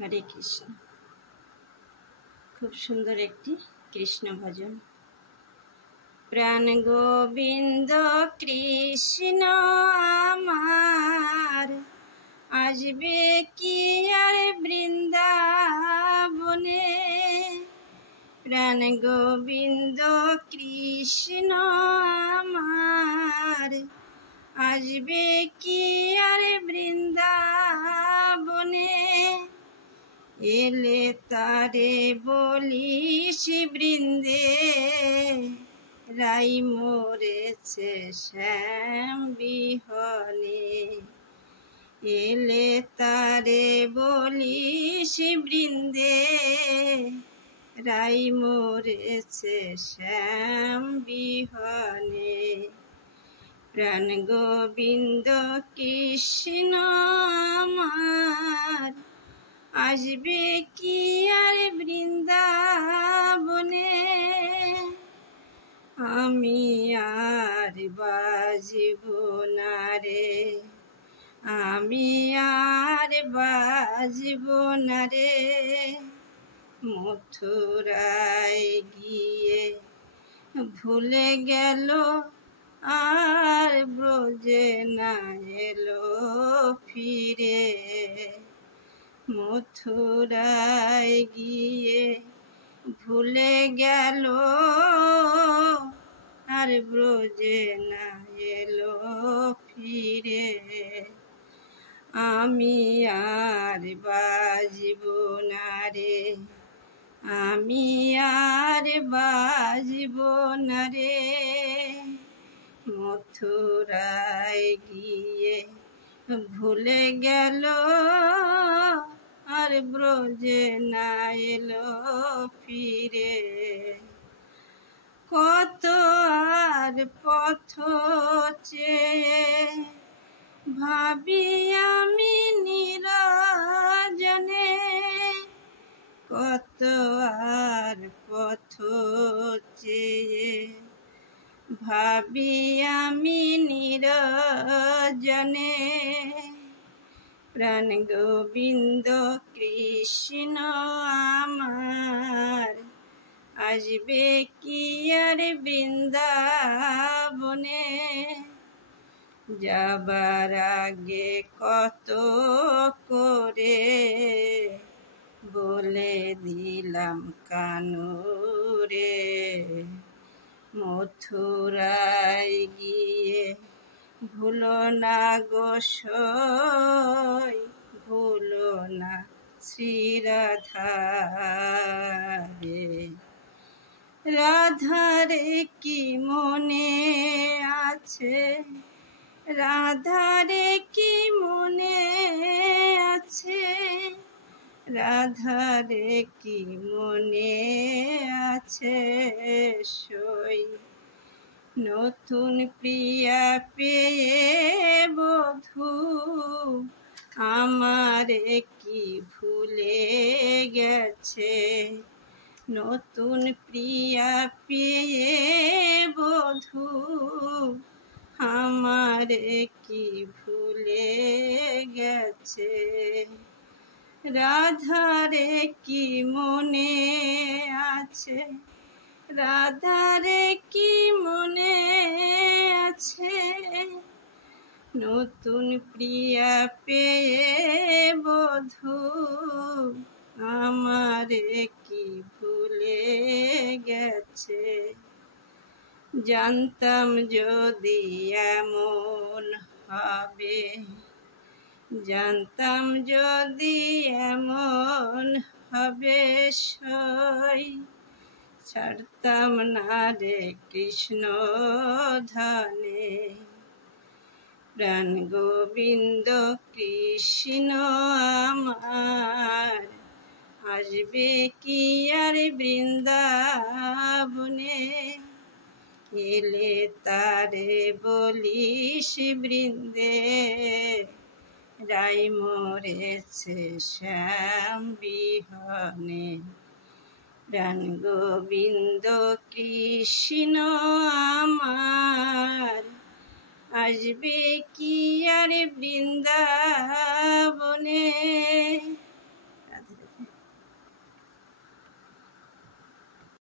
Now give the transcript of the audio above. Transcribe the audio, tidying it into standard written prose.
হরে কৃষ্ণ। খুব সুন্দর একটি কৃষ্ণ ভজন। প্রাণ গোবিন্দ কৃষ্ণ আমার, আসবে কি আর বৃন্দাবনে। প্রাণ গোবিন্দ কৃষ্ণ আমার, আসবে কি আর বৃন্দাবনে। এলে তারে বলিস বৃন্দে, রাই মরেছে শ্যাম বিহনে। এলে তারে বলিস বৃন্দে, রাই মরেছে শ্যাম বিহনে। প্রাণ গোবিন্দ কৃষ্ণ আমার, আসবে কি আর বৃন্দাবনে। আমি আর বাজিব না রে, আমি আর বাজিব না রে। মথুরায় গিয়ে ভুলে গেল, আর ব্রজে না এলো ফিরে। মথুরায় গিয়ে ভুলে গেল, আর ব্রজে না এলো ফিরে। আমি আর বাজিব না রে, আমি আর বাজিব না রে। মথুরায় গিয়ে ভুলে গেল, আর ব্রজে না এলো ফিরে। কত আর পথ চেয়ে ভাবি আমি নিরজনে। কত আর পথ চেয়ে ভাবি আমি নিরজনে। প্রাণ গোবিন্দ কৃষ্ণ আমার, আসবে কি আর বৃন্দাবনে। যাবার আগে কত করে বলে দিলাম কানুরে। মথুরায় গিয়ে ভুলো না গো সই, ভুলো না শ্রীরাধারে। রাধারে কি মনে আছে, রাধারে কি মনে আছে। রাধারে কি মনে আছে সই। নতুন প্রিয়া পেয়ে বধূ আমারে কি ভুলে গেছে। নতুন প্রিয়া পেয়ে বধূ আমারে কি ভুলে গেছে। রাধারে কি মনে আছে, রাধারে কি মনে আছে। নতুন প্রিয়া পেয়ে বধূ আমারে কি ভুলে গেছে। জানতাম যদি এমন হবে, জানতাম যদি এমন হবে সই। ছাড়তাম না রে কৃষ্ণ ধানে। প্রাণ গোবিন্দ কৃষ্ণ আমার, আসবে কি আর বৃন্দাবনে। এলে তারে বলিস বৃন্দে, রাই মরেছে শ্যাম বিহনে। প্রাণ গোবিন্দ কৃষ্ণ আমার, আসবে কি আর বৃন্দা